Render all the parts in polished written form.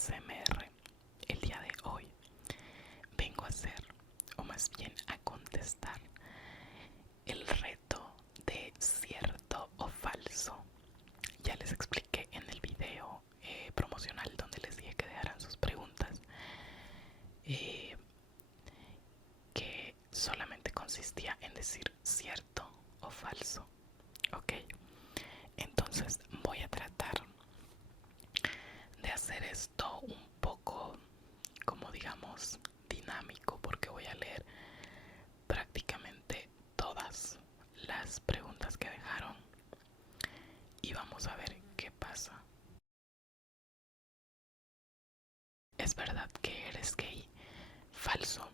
ASMR. El día de hoy vengo a hacer, o más bien a contestar, el reto de cierto o falso. Ya les expliqué en el video promocional donde les dije que dejaran sus preguntas, que solamente consistía en decir cierto o falso. Ok, entonces voy a tratar de hacer esto un poco, como digamos, dinámico, porque voy a leer prácticamente todas las preguntas que dejaron y vamos a ver qué pasa. ¿Es verdad que eres gay? Falso.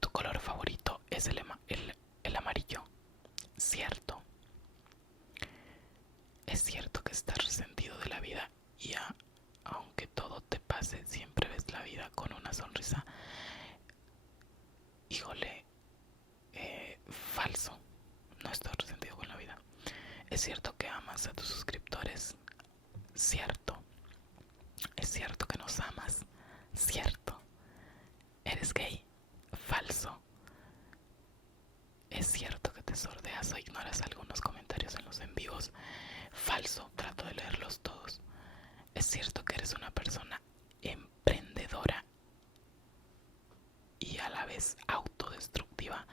¿Tu color favorito es el amarillo? Cierto. Es cierto que estás resentido de la vida y aunque todo te pase, siempre ves la vida con una sonrisa. Híjole, falso. No estoy resentido con la vida. Es cierto que amas a tus suscriptores. Cierto. Es cierto que nos amas. Cierto. ¿Eres gay? Falso. Es cierto que te sordeas o ignoras algunos comentarios en los en vivos. Falso. Trato de leerlos todos. Es cierto que eres una persona emprendedora y a la vez autodestructiva.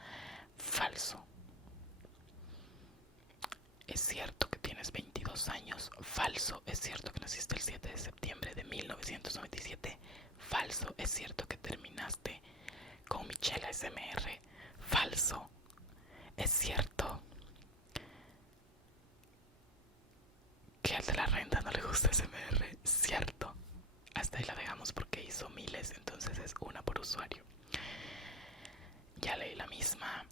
Falso. Es cierto que tienes 22 años. Falso. Es cierto que naciste el 7 de septiembre de 1997. Falso. Es cierto que terminaste con Michelle ASMR. Falso. Es cierto que al de la renta no le gusta ASMR. Cierto. Hasta ahí la dejamos porque hizo miles, entonces es una por usuario. Ya leí la misma.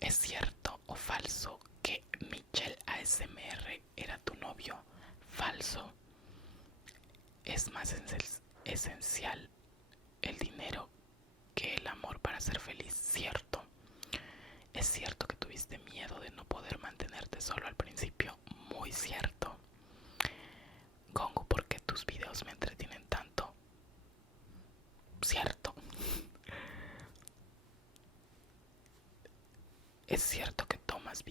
¿Es cierto o falso que Michelle ASMR era tu novio? Falso. Es más esencial el dinero que el amor para ser feliz. Cierto. Es cierto que tuviste miedo de no poder mantenerte solo al principio. Muy cierto. Gongo, ¿por qué tus videos me entretienen tanto? Cierto. Es cierto que tomas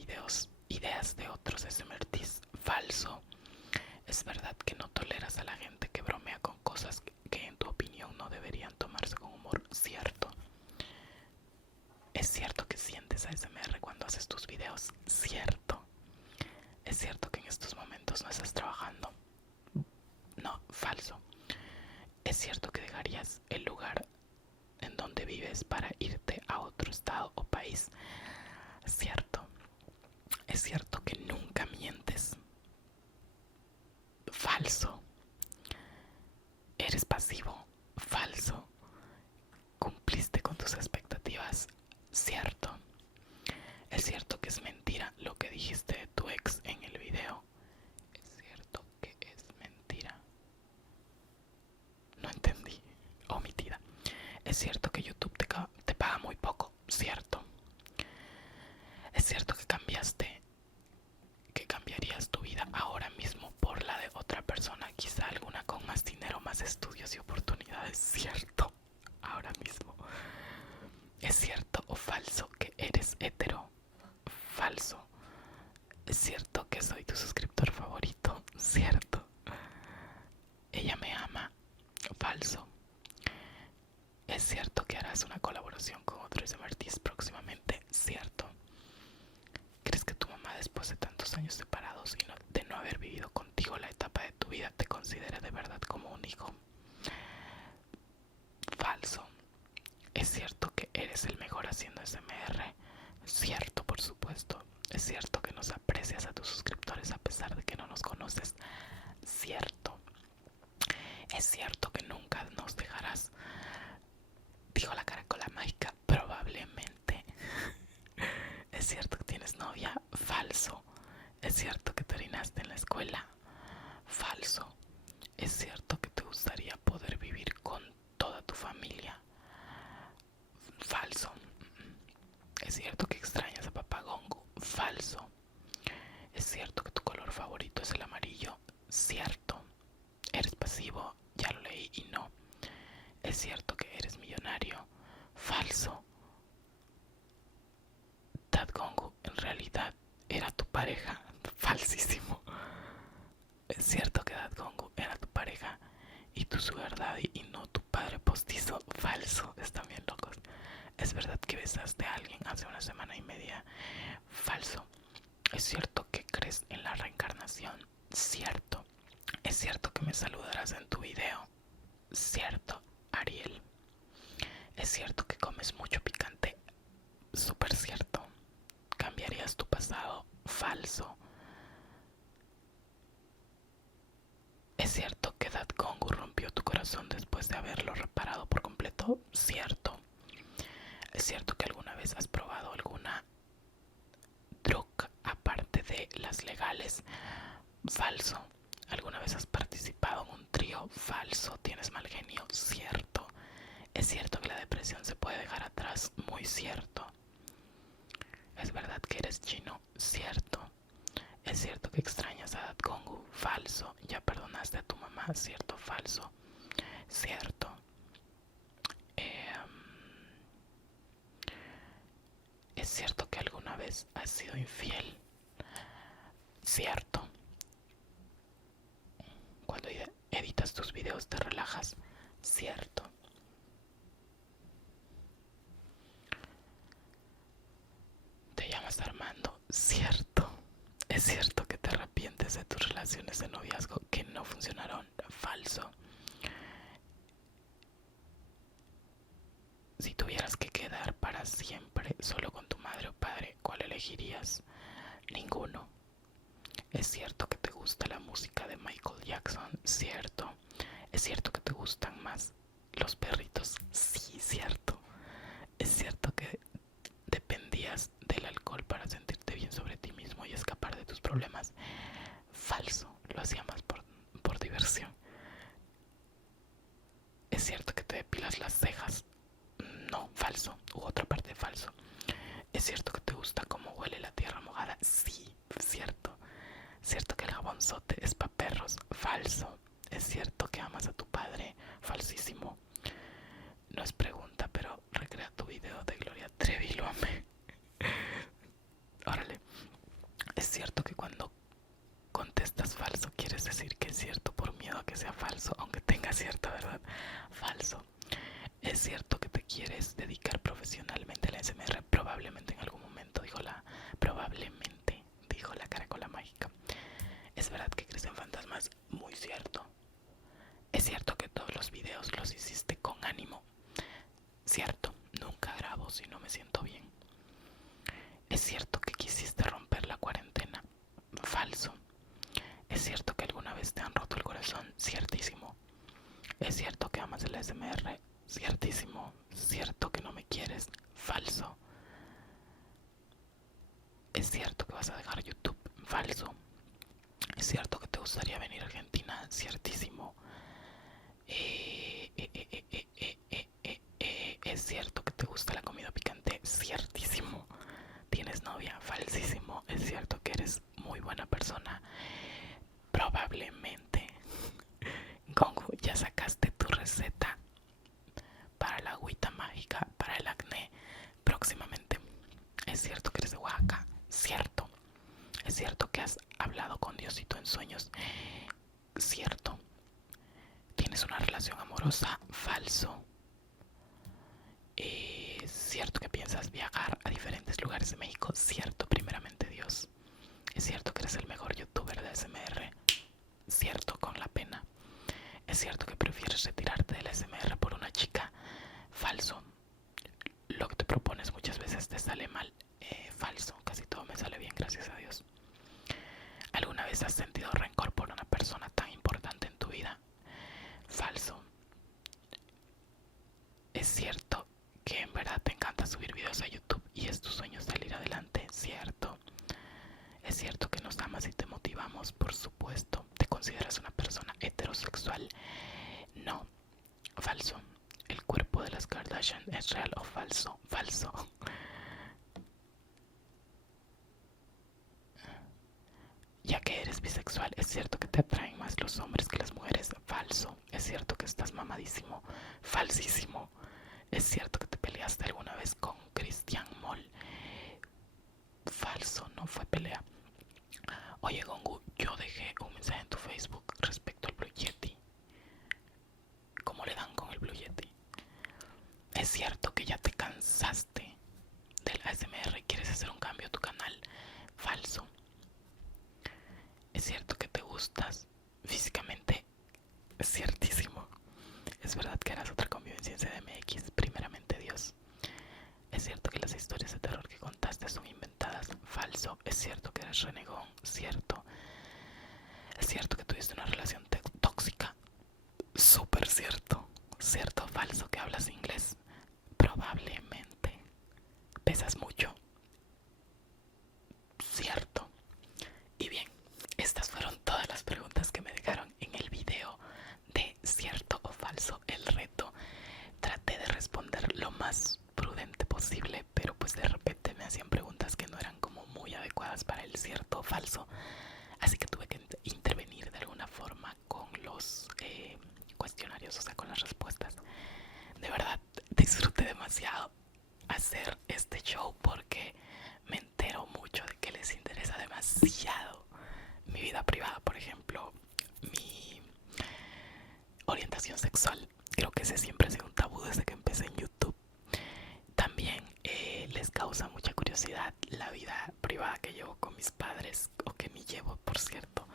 ideas de otros SMRTs. Falso. Es verdad que no toleras a la gente que bromea con cosas que en tu opinión no deberían tomarse con humor. Cierto. Es cierto que sientes ASMR cuando haces tus videos. Cierto. Es cierto que en estos momentos no estás trabajando. No, falso. Es cierto que dejarías el lugar en donde vives para irte a otro estado o país. Cierto. Es cierto que nunca mientes. Falso. Eres pasivo. Falso. Cumpliste con tus expectativas. Cierto. Es cierto que es mentira lo que dijiste de tu ex en el video. Es cierto que es mentira. No entendí. Omitida. Es cierto que YouTube te paga muy poco. Cierto. Es cierto que cambiarías tu vida ahora mismo por la de otra persona, quizá alguna con más dinero, más estudios y oportunidades. Cierto. Ahora mismo. ¿Es cierto o falso que eres hetero? Falso. ¿Es cierto que soy tu suscriptor favorito? Cierto. Ella me ama. Falso. ¿Es cierto que harás una colaboración con otro SMRTs próximamente? Cierto. ¿Crees que tu mamá, después de tantos años separados y de no haber vivido contigo la etapa de tu vida, te considera de verdad como un hijo? Falso. ¿Es cierto que eres el mejor haciendo SMR? Cierto, por supuesto. ¿Es cierto que nos aprecias a tus suscriptores a pesar de que no nos conoces? Cierto. ¿Es cierto que nunca nos dejarás? Dijo la caracola mágica. Probablemente. ¿Es cierto que tienes novia? Falso. ¿Es cierto que te orinaste en la escuela? Falso. ¿Es cierto que te gustaría poder vivir con toda tu familia? Falso. ¿Es cierto que extrañas a Papá Gongo? Falso. ¿Es cierto que tu color favorito es el amarillo? Cierto. Cierto. Es cierto que me saludarás en tu video. Cierto, Ariel. Es cierto que comes mucho picante. Súper cierto. ¿Cambiarías tu pasado? Falso. ¿Es cierto que Dad Kongu rompió tu corazón después de haberlo reparado por completo? Cierto. ¿Es cierto que alguna vez has probado alguna droga aparte de las legales? Falso. ¿Alguna vez has participado en un trío? Falso. ¿Tienes mal genio? Cierto. ¿Es cierto que la depresión se puede dejar atrás? Muy cierto. ¿Es verdad que eres chino? Cierto. ¿Es cierto que extrañas a Dad Kongu? Falso. ¿Ya perdonaste a tu mamá? Cierto. Falso. Cierto. ¿Es cierto que alguna vez has sido infiel? Cierto. Cuando editas tus videos te relajas. Cierto. ¿Te llamas Armando? Cierto. ¿Es cierto que te arrepientes de tus relaciones de noviazgo que no funcionaron? Falso. Si tuvieras que quedar para siempre solo con tu madre o padre, ¿cuál elegirías? Ninguno. ¿Es cierto que te gusta la música de Michael Jackson? Cierto. ¿Es cierto que te gustan más los perritos? Sí, cierto. ¿Es cierto que dependías del alcohol para sentirte bien sobre ti mismo y escapar de tus problemas? Falso. Lo hacía más por diversión. ¿Es cierto que te depilas las cejas? No, falso. U otra parte, falso. ¿Es cierto que te gusta cómo huele la tierra mojada? Sí, cierto. ¿Cierto que el jabonzote es pa' perros? Falso. ¿Es cierto que amas a tu padre? Falsísimo. No es pregunta, pero recrea tu video de Gloria Trevi, lo amé. Órale. ¿Es cierto que cuando contestas falso quieres decir que es cierto por miedo a que sea falso, aunque tenga cierta verdad? Falso. ¿Es cierto que te quieres dedicar profesionalmente al ASMR? Probablemente en algún momento, probablemente, dijo la caracola mágica. ¿Es verdad que crees en fantasmas? Muy cierto. ¿Es cierto que todos los videos los hiciste con ánimo? Cierto. Nunca grabo si no me siento bien. ¿Es cierto que quisiste romper la cuarentena? Falso. ¿Es cierto que alguna vez te han roto el corazón? Ciertísimo. ¿Es cierto que amas el ASMR? Ciertísimo. ¿Cierto que no me quieres? Falso. ¿Es cierto que vas a dejar YouTube? Falso. ¿Es cierto que te gustaría venir a Argentina? Ciertísimo. ¿Es cierto que te gusta la comida picante? Ciertísimo. ¿Tienes novia? Falsísimo. ¿Es cierto que eres muy buena persona? Probablemente. Gongo, ¿ya sacaste tu receta para la agüita mágica para el acné? Próximamente. ¿Es cierto que eres de Oaxaca? Cierto. ¿Es cierto que has hablado con Diosito en sueños? Cierto. ¿Tienes una relación amorosa? Falso. ¿Es cierto que piensas viajar a diferentes lugares de México? Cierto, primeramente Dios. ¿Es cierto que eres el mejor youtuber de ASMR? Cierto, con la pena. ¿Es cierto que prefieres retirarte del ASMR por una chica? Falso. Lo que te propones muchas veces te sale mal. Falso, casi todo me sale bien, gracias a Dios. ¿Alguna vez has sentido rencor por una persona tan importante en tu vida? Falso. ¿Es cierto que en verdad te encanta subir videos a YouTube y es tu sueño salir adelante? Cierto. ¿Es cierto que nos amas y te motivamos? Por supuesto. ¿Te consideras una persona heterosexual? No. Falso. ¿El cuerpo de las Kardashian es real o falso? Falso. Ya que eres bisexual, ¿es cierto que te atraen más los hombres que las mujeres? Falso. ¿Es cierto que estás mamadísimo? Falsísimo. ¿Es cierto que te peleaste alguna vez con Christian Moll? Falso, no fue pelea. Oye, Gongu, yo dejé un mensaje en tu Facebook respecto al Blue Yeti. ¿Cómo le dan con el Blue Yeti? ¿Es cierto que ya te cansaste del ASMR y quieres hacer un cambio a tu canal? Falso. ¿Es cierto que te gustas físicamente, es ciertísimo. Es verdad que harás otra convivencia en CDMX, primeramente Dios. Es cierto que las historias de terror que contaste son inventadas, falso. Es cierto que eres renegón, cierto. Es cierto que tuviste una relación tóxica, súper cierto. Cierto, falso que hablas inglés, probablemente. Pesas mucho, cierto. Y bien, estas fueron todas las preguntas que me dejaron en el video de cierto o falso el reto. Traté de responder lo más prudente posible, pero pues de repente me hacían preguntas que no eran como muy adecuadas para el cierto o falso, así que tuve que intervenir de alguna forma con los cuestionarios, o sea, con las respuestas. De verdad disfruté demasiado hacer este show porque me entero mucho de que les interesa demasiado mi vida privada, por ejemplo, mi orientación sexual. Creo que ese siempre ha sido un tabú desde que empecé en YouTube. También les causa mucha curiosidad la vida privada que llevo con mis padres, o que ni llevo, por cierto.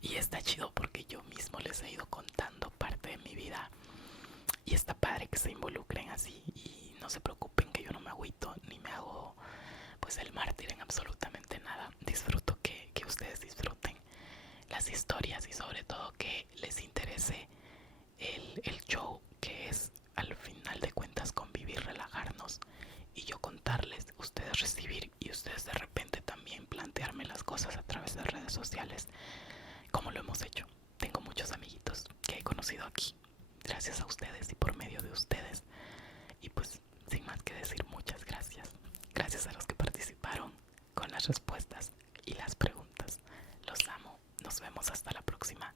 Y está chido porque yo mismo les he ido contando parte de mi vida. Y está padre que se involucren así y no se preocupen que yo no me agüito ni me hago pues el mártir en absolutamente nada. Disfruto que ustedes disfruten las historias y sobre todo que les interese el show, que es al final de cuentas convivir, relajarnos y yo contarles, ustedes recibir y ustedes de repente también plantearme las cosas a través de redes sociales como lo hemos hecho. Tengo muchos amiguitos que he conocido aquí gracias a ustedes y por medio de ustedes. Y pues sin más que decir, muchas gracias. Gracias a los que participaron con las respuestas y las preguntas. Los amo. Nos vemos hasta la próxima.